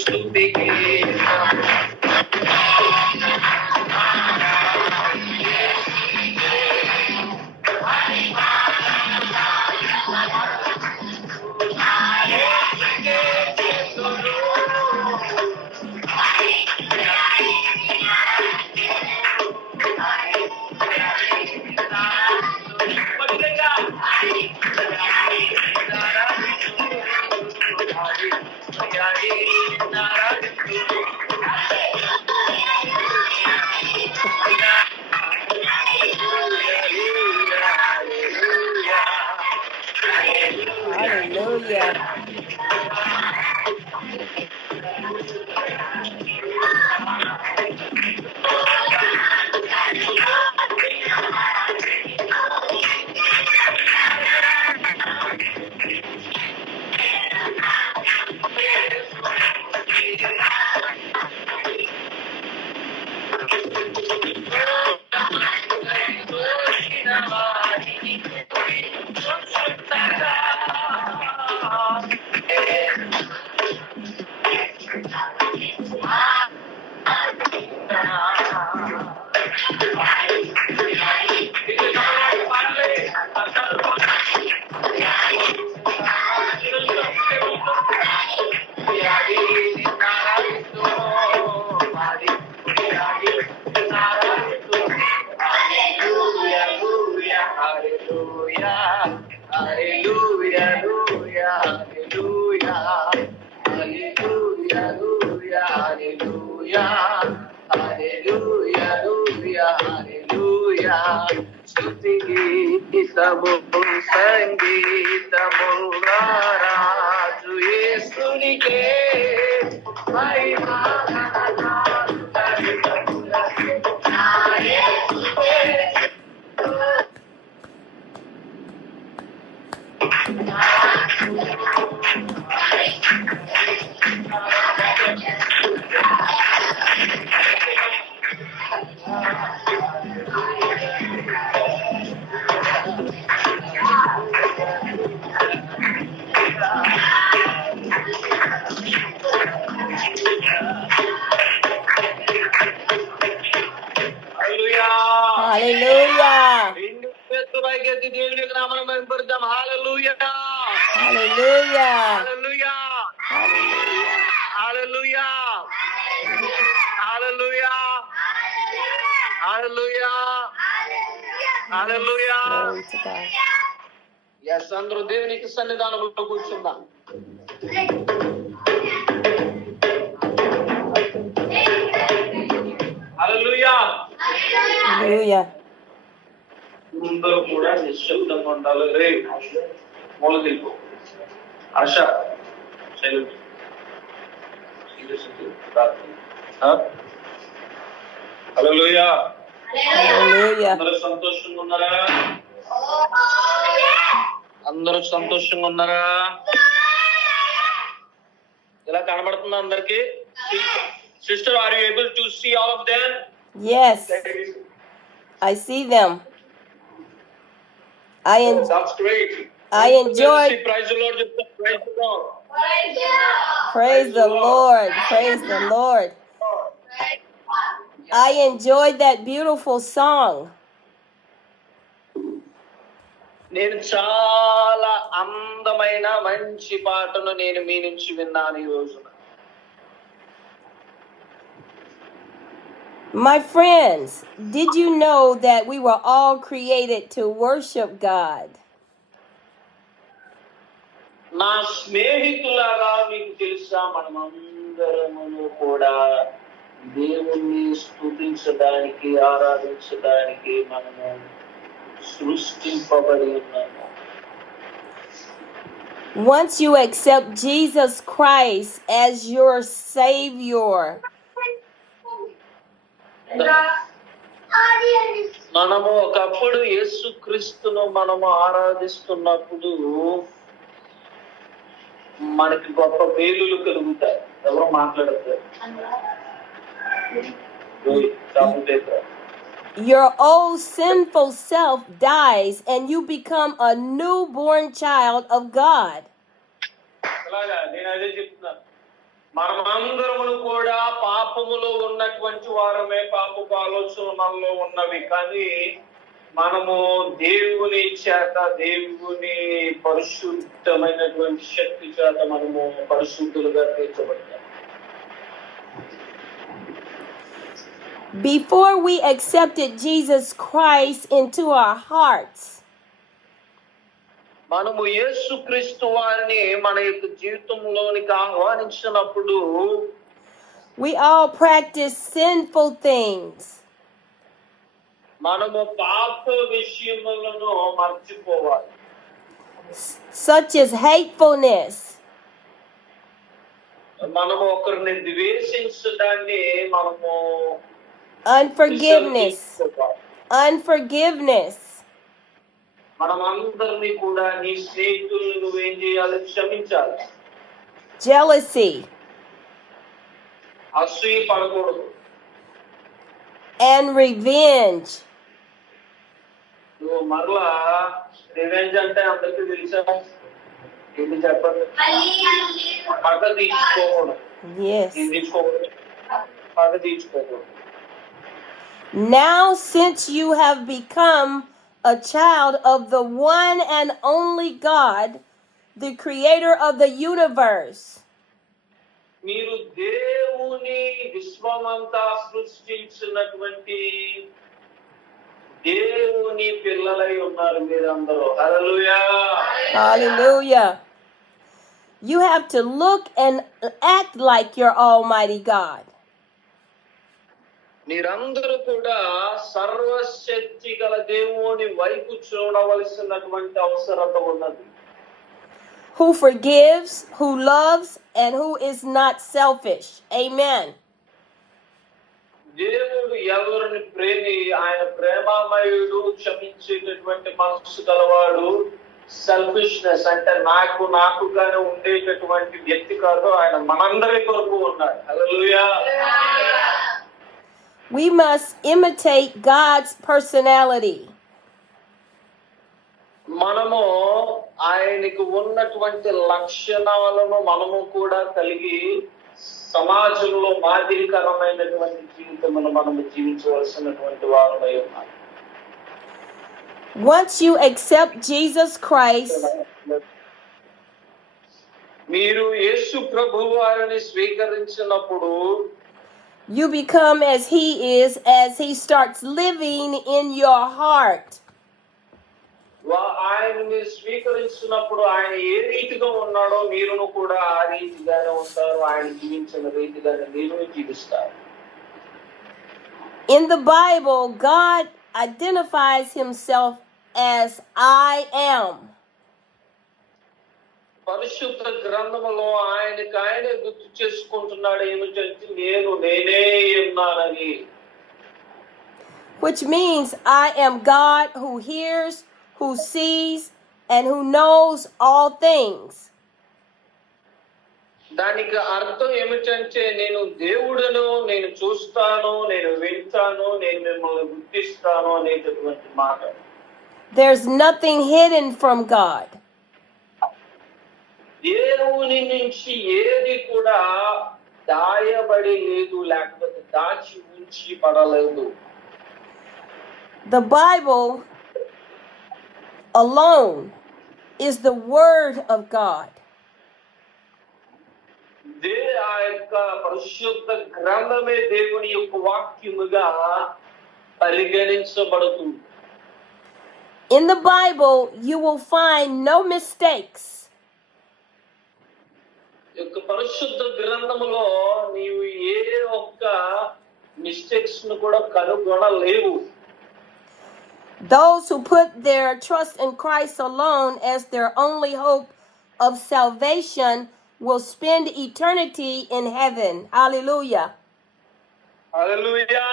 స్తుతికి Hallelujah. స్తుతిగీతము సంగీతము రాజు యేసునికే మహిమా Hallelujah. Hallelujah. Hallelujah. Hallelujah. Hallelujah. Hallelujah. Hallelujah. Hallelujah. Hallelujah. Glory to God. Yes, అందరూ దేవునికి సన్నిధానంలో కూర్చుందాం. Hallelujah. Hallelujah. అందరూ కూడా నిశ్శబ్దంగా ఉండాలి. రే మూలకెళ్ళిపో. ఆశ సైలెంట్. హల్లెలూయా. Hallelujah. అందరూ సంతోషంగా ఉన్నారా? అందరూ సంతోషంగా ఉన్నారా? ఇలా కనబడుతుందా అందరికి? Sister, are you able to see all of them? Yes, I see them. That's great. I enjoyed. Praise the Lord. Praise the Lord. Praise the Lord. Praise the Lord. I enjoyed that beautiful song. నేను చాలా అందమైన మంచి పాటను నేను మీ నుంచి విన్నాను ఈ రోజున. My friends, did you know that we were all created to worship God? నా స్నేహితులారా, మీకు తెలుసా మనమందరము కూడా దేవుణ్ణి స్తుతించడానికి, ఆరాధించడానికి మనము సృష్టింపబడి ఉన్నాము. Once you accept Jesus Christ as your Savior, మనము ఒకప్పుడు యేసుక్రీస్తును మనము ఆరాధిస్తున్నప్పుడు మనకి గొప్ప మేలులు కలుగుతాయి. ఎవరు మాట్లాడతారు? your old sinful self dies and you become a newborn child of God. మనమందరమును కూడా పాపములో ఉన్నటువంటి వారమే, పాపపు ఆలోచనలు మనలో ఉన్నవి. కానీ మనము దేవుని చేత, దేవుని పరిశుద్ధమైనటువంటి శక్తి చేత మనము పరిశుద్ధులుగా తీర్చబడతాం. Before we accepted Jesus Christ into our hearts, మనము యేసుక్రీస్తు వారిని మన యొక్క జీవితంలోనికి ఆహ్వానించినప్పుడు we all practice sinful things. మనము పాప విషయములను మర్చిపోవాలి. Such as hatefulness, మనము ఒకరిని ద్వేషించడాన్ని మనము unforgiveness, unforgiveness, మనమందరినీ కూడా నీ స్నేహితులను నువ్వేం చేయాలి? క్షమించాలి. jealousy, అసూయ పడకూడదు. and revenge. నువ్వు మరలా రివెంజ్ అంటే అందరికీ తెలిసా? ఏంటి చెప్పండి? పగ తీర్చుకోకూడదు. Yes. తీర్చుకోకూడదు. పగ తీర్చుకోకూడదు. Now, since you have become a child of the one and only God, the creator of the universe, మీరు దేవుని విశ్వమంతా సృష్టించినటువంటి దేవుని పిల్లలై ఉన్నారు మీరందరూ. హల్లెలూయా. hallelujah, you have to look and act like your Almighty God. మీరందరూ కూడా సర్వశక్తి గల దేవుని వైపు చూడవలసినటువంటి అవసరత ఉన్నది. Who forgives, who loves, and who is not selfish. Amen. దేవుడు ఎవరిని ఆయన ప్రేమామయుడు, క్షమించేటటువంటి మనసు గలవాడు. సెల్ఫిష్నెస్ అంటే నాకుగానే ఉండేటటువంటి వ్యక్తి కాదు. ఆయన మనందరి కొరకు ఉన్నాడు. హల్లెలూయా. We must imitate God's personality. మనము ఆయనకు ఉన్నటువంటి లక్షణాలను మనము కూడా కలిగి సమాజంలో మాదిరికరమైనటువంటి జీవితమును మనము జీవించవలసినటువంటి వారమై ఉన్నాం. Once you accept Jesus Christ, మీరు యేసు ప్రభువు వారిని స్వీకరించినప్పుడు you become as he is as he starts living in your heart. ఆయన మీరు స్వీకరించినప్పుడు ఆయన ఏ రీతిగా ఉన్నాడో మీరును కూడా ఆ రీతిగానే ఉంటారు. ఆయన జీవించిన రీతిగానే మీరు జీవిస్తారు. In the Bible, God identifies himself as I am. పరిశుద్ధ గ్రంథములో ఆయనే గుర్తు చేసుకుంటున్నాడు ఏమిటంటే నేనే ఉన్నానని. Which means I am God who hears, who sees, and who knows all things. దానికి అర్థం ఏమిటంటే నేను దేవుడను, నేను చూస్తాను, నేను వింటాను, నేను మిమ్మల్ని గుర్తిస్తాను అనేటటువంటి మాట. There's nothing hidden from God. దేవుని నుంచి ఏది కూడా దాయబడి లేదు, లేకపోతే దాచి ఉంచి పడలేదు. The Bible alone is the word of God. ఆ యొక్క పరిశుద్ధ గ్రంథమే దేవుని యొక్క వాక్యముగా పరిగణించబడుతుంది. In the Bible, you will find no mistakes. యొక్క పరిశుద్ధ గ్రంథములో నీవు ఏ ఒక్క మిస్టేక్స్ ను కూడా కనుగొనలేవు. Those who put their trust in Christ alone as their only hope of salvation will spend eternity in heaven. Hallelujah. హల్లెలూయా.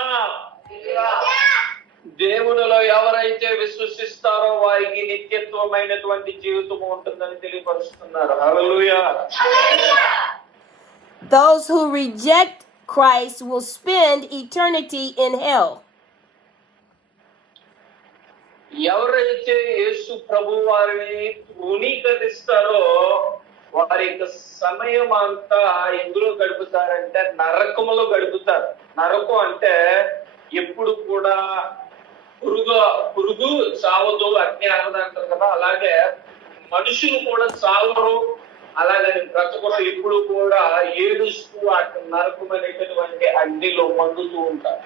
దేవునిలో ఎవరైతే విశ్వసిస్తారో వారికి నిత్యత్వమైనటువంటి జీవితం ఉంటుందని తెలియపరుస్తున్నారు. హల్లెలూయా. Those who reject Christ will spend eternity in hell. ఎవరైతే యేసు ప్రభు వారిని తృణీకరిస్తారో వారి యొక్క సమయం అంతా ఎందులో గడుపుతారంటే నరకములో గడుపుతారు. నరకం అంటే ఎప్పుడు కూడా పురుగు చావదు, అగ్ని ఆగదు అంటారు కదా, అలాగే మనుషులు కూడా చావరు, అలాగని బ్రతకరు, ఎప్పుడు కూడా ఏడుస్తూ అటు నరకమైనటువంటి అగ్నిలో మండుతూ ఉంటారు.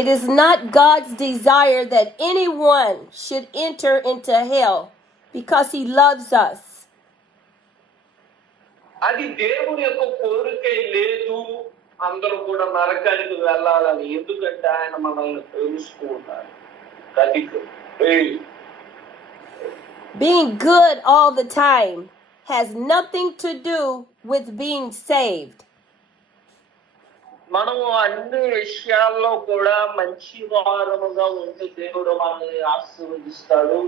It is not God's desire that anyone should enter into hell because he loves us. అది దేవుని యొక్క కోరికే లేదు అందరూ కూడా నరకానికి వెళ్ళాలని, ఎందుకంటే ఆయన మనల్ని ప్రేమిస్తూ ఉన్నారు. Being good all the time has nothing to do with being saved. మనము అన్ని విషయాల్లో కూడా మంచి వారముగా ఉంటే దేవుడు మనల్ని ఆశీర్వదిస్తాడు.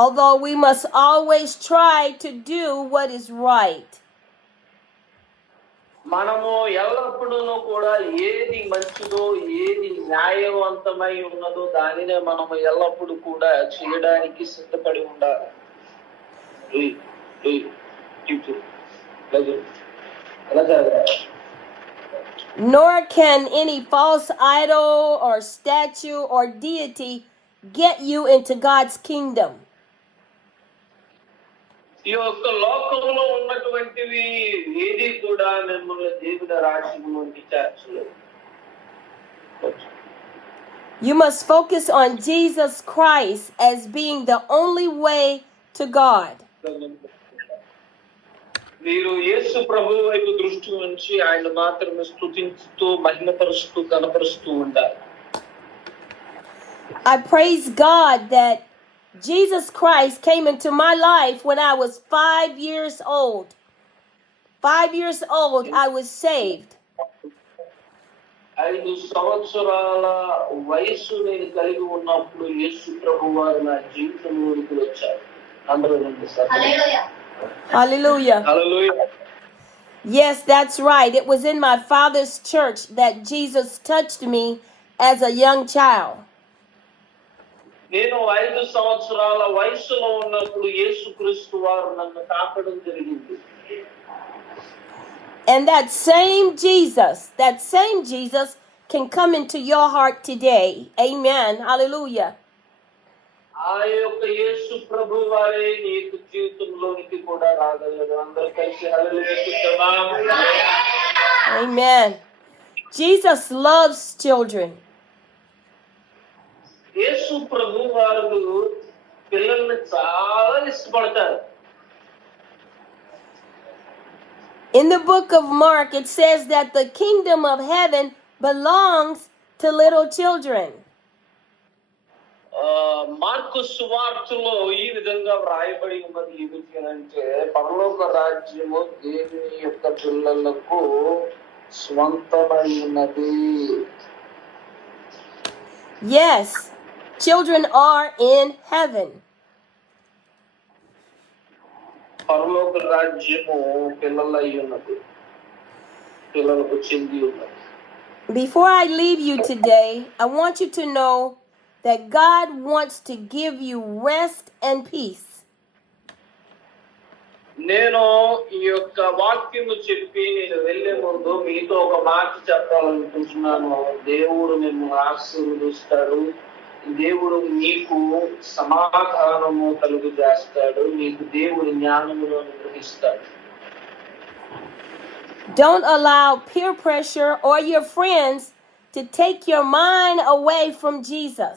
Although we must always try to do what is right. మనము ఎల్లప్పుడూ కూడా ఏది మంచిదో, ఏది న్యాయవంతమై ఉన్నదో దానినే మనము ఎల్లప్పుడూ కూడా చేయడానికి సిద్ధపడి ఉండాలి. Nor can any false idol or statue or deity get you into God's kingdom. ఈ యొక్క లోకంలో ఉన్నటువంటివి ఏది కూడా మిమ్మల్ని దేవుని రాజ్యంలోకి చేర్చలేదు. You must focus on Jesus Christ as being the only way to God. మీరు యేసు ప్రభువు వైపు దృష్టి ఉంచి ఆయన మాత్రమే స్తుతించుతూ మహిమపరుస్తూ కనపరుస్తూ ఉండాలి. I praise God that Jesus Christ came into my life when I was 5 years old. 5 years old, I was saved. 5 సంవత్సరాల వయసు నేను కలిగి ఉన్నప్పుడు యేసు ప్రభువు వారు నా జీవితంలోకి వచ్చారు. అందరూ Hallelujah. Hallelujah. Hallelujah. Yes, that's right. It was in my father's church that Jesus touched me as a young child. నేను 5 సంవత్సరాల వయసులో ఉన్నప్పుడు యేసుక్రీస్తు వారు నన్ను తాకడం జరిగింది. And that same Jesus can come into your heart today. Amen. Hallelujah. ఆ యొక్క యేసు ప్రభువు వారే నీకు జీవితంలోనికి కూడా రాగలరు. అందరూ కలిసి హల్లెలూయా చెప్తామా? Amen. Jesus loves children. యేసు ప్రభువు వారు పిల్లల్ని చాలా ఇష్టపడతారు. In the book of Mark, it says that the kingdom of heaven belongs to little children. Mark సువార్తలో ఈ విధంగా వ్రాయబడి ఉన్నది ఏమిటి అంటే, పరలోక రాజ్యము దేవుని యొక్క పిల్లలకు స్వంతమైనది. Yes, children are in heaven. పరలోక రాజ్యము పిల్లలై ఉన్నది, పిల్లలకు చెంది ఉన్నది. Before I leave you today, I want you to know that God wants to give you rest and peace. నేను ఈ యొక్క వాక్యము చెప్పి నేను వెళ్లే ముందు మీతో ఒక మాట చెప్పాలనుకుంటున్నాను. దేవుడు మిమ్మల్ని ఆశీర్వదిస్తాడు. దేవుడు నీకు సమాధానము కలుగు చేస్తాడు. నీకు దేవుడు జ్ఞానమును అనుగ్రహిస్తాడు. Don't allow peer pressure or your friends to take your mind away from Jesus.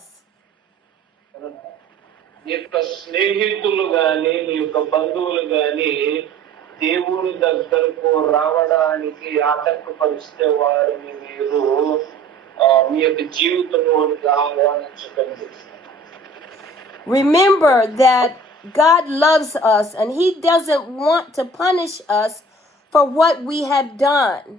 నీ యొక్క స్నేహితులు గాని, నీ యొక్క బంధువులు గాని దేవుని దగ్గరకు రావడానికి ఆటంకపరిస్తే వారిని మీరు మీ యొక్క జీవితంలోనికి ఆహ్వానించకండి. Remember that God loves us and He doesn't want to punish us for what we have done.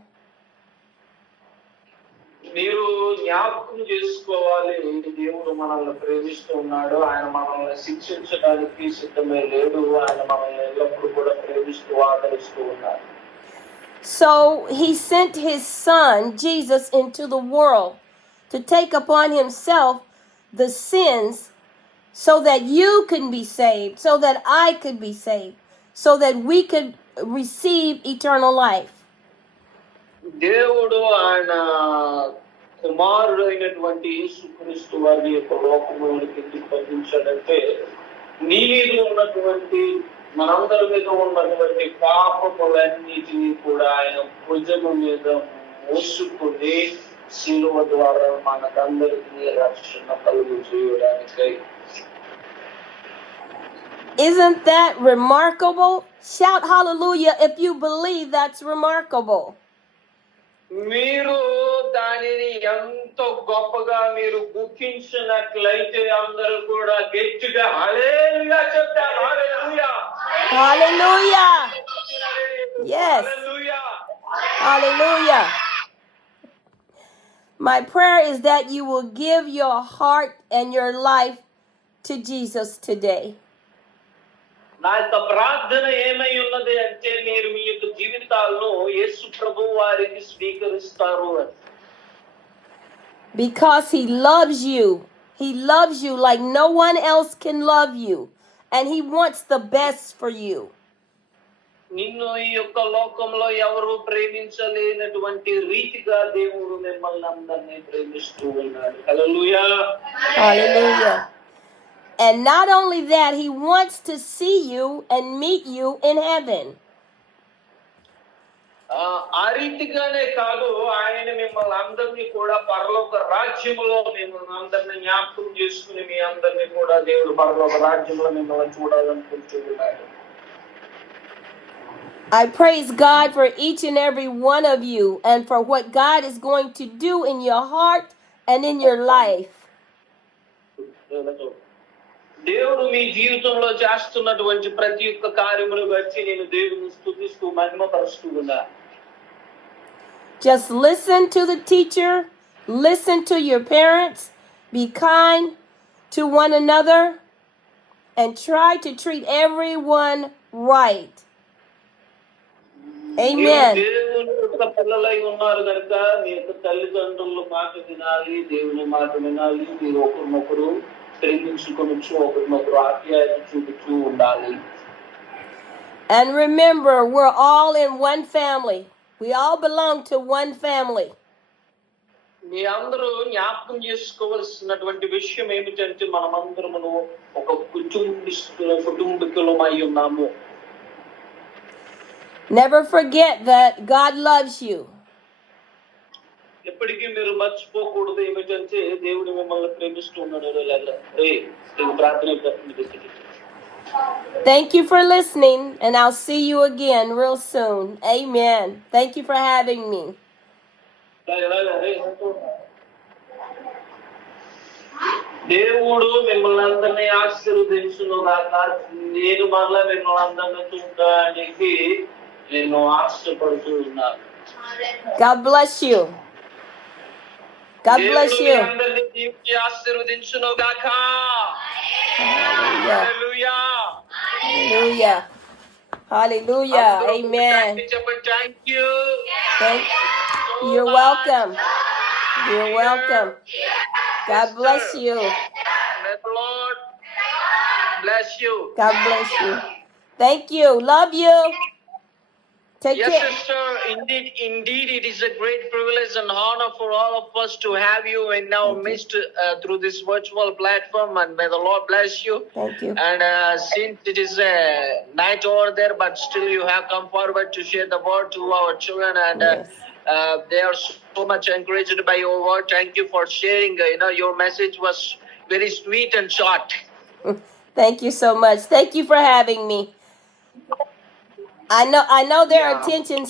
మీరు జ్ఞాపకం చేసుకోవాలి, దేవుడు మనల్ని ప్రేమిస్తూ ఉన్నాడు. ఆయన మనల్ని శిక్షించడానికి సిద్ధమే లేడు. ఆయన మనల్ని ఎల్లప్పుడూ కూడా ప్రేమిస్తూ ఆదరిస్తూ ఉన్నాడు. So He sent His Son Jesus into the world to take upon Himself the sins so that you can be saved, so that I could be saved, so that we could receive eternal life. దేవుడు ఆయన కుమారుడు అయినటువంటి యేసుక్రీస్తు వారి యొక్క లోకంలోనికి ఎందుకు పంపించాడంటే నీ మీద ఉన్నటువంటి మనందరి మీద ఉన్నటువంటి పాపములన్నిటినీ కూడా ఆయన భుజము మీద మోసుకుని శిలువ ద్వారా మనకందరికీ రక్షణ కలుగు చేయడానికై. Isn't that remarkable? Shout hallelujah if you believe that's remarkable. మీరు దానిని ఎంతో గొప్పగా మీరు గుర్తించినట్లయితే అందరూ కూడా గట్టిగా హల్లెలూయా చెప్తారు. హల్లెలూయా, Hallelujah. Yes. Hallelujah. Hallelujah. My prayer is that you will give your heart and your life to Jesus today. నా యొక్క ప్రార్థన ఏమై ఉన్నది అంటే మీరు మీ యొక్క జీవితాలను యేసు ప్రభువు వారికి స్వీకరిస్తారు అని. Because he loves you. He loves you like no one else can love you. And he wants the best for you. నిన్ను ఈ యొక్క లోకంలో ఎవరు ప్రేమించలేనటువంటి రీతిగా దేవుడు మిమ్మల్ని అందరినీ ప్రేమిస్తూ ఉన్నాడు. హల్లెలూయా. Hallelujah. And not only that, he wants to see you and meet you in heaven. ఆ రీతిగానే కాదు, ఆయన మిమ్మల్ని అందరినీ కూడా పరలోక రాజ్యములో మిమ్మల్ని అందరినీ జ్ఞాపకం చేసుకుని మీ అందరినీ కూడా దేవుడు పరలోక రాజ్యంలో మిమ్మల్ని చూడాలనుకుంటున్నాడు. I praise God for each and every one of you and for what God is going to do in your heart and in your life. దేవుడు మీ జీవితంలో చేస్తున్నటువంటి ప్రతి ఒక్క కార్యమును బట్టి నేను దేవుని స్తుతిస్తూ మహిమపరుస్తూ ఉన్నా. Just listen to the teacher, listen to your parents, be kind to one another, and try to treat everyone right. Amen. దేవుని యొక్క పిల్లలై ఉన్నారు కనుక మీ యొక్క తల్లిదండ్రుల మాట వినాలి, దేవుని మాట వినాలి. మీరు ఒకరినొకరు ప్రేమించుకొనొచ్చు, ఒకరినొకరు ఆప్యాయత చూపుతూ ఉండాలి. And remember, we're all in one family. We all belong to one family. మీ అందరూ జ్ఞాపకం చేసుకోవలసినటువంటి విషయం ఏమిటంటే మనమందరము ఒక కుటుంబికులమై ఉన్నాము. Never forget that God loves you. ఎప్పటికీ మీరు మర్చిపోకూడదు ఏమిటంటే దేవుడు మిమ్మల్ని ప్రేమిస్తూ ఉన్నాడు. ప్రార్థన. Thank you for listening, and I'll see you again real soon. Amen. Thank you for having me. దేవుడు మిమ్మల్ని అందరినీ ఆశీర్వదించును గాక. నేను మరలా మిమ్మల్ని అందరినీ చూడడానికి నేను ఆశపడుతూ ఉన్నాను. God bless you. God bless you. అందరినీ దీవించి ఆశీర్వదించును గాక. Hallelujah. Hallelujah. Hallelujah. Hallelujah. Amen. Thank you. You're welcome. You're welcome. God bless you. May the Lord bless you. God bless you. Thank you. Love you. Take Yes, care. sister. Indeed, it is a great privilege and honor for all of us to have you in our midst through this virtual platform. And may the Lord bless you. Thank you. And since it is a night over there, but still you have come forward to share the word to our children, and Yes. they are so much encouraged by your word. Thank you for sharing. Your message was very sweet and short. Thank you so much. Thank you for having me. I know their Yeah. attention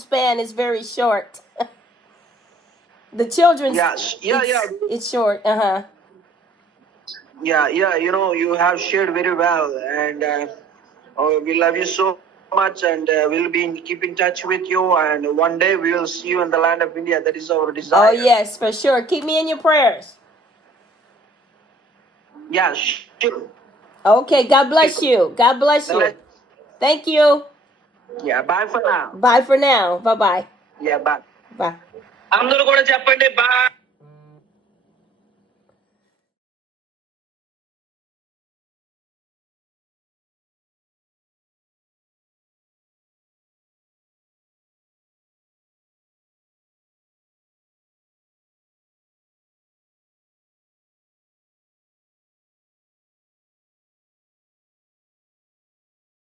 span is very short. The children's it's short. Yeah, you have shared very well, and we love you so much, and we'll keep in touch with you, and one day we will see you in the land of India. That is our desire. Oh yes, for sure. Keep me in your prayers. Yeah, sure. Okay, God bless you. God bless you. Thank you. Yeah, bye for now. Bye for now. Bye-bye. Yeah, bye. Bye. అందరూ కూడా చెప్పండి bye.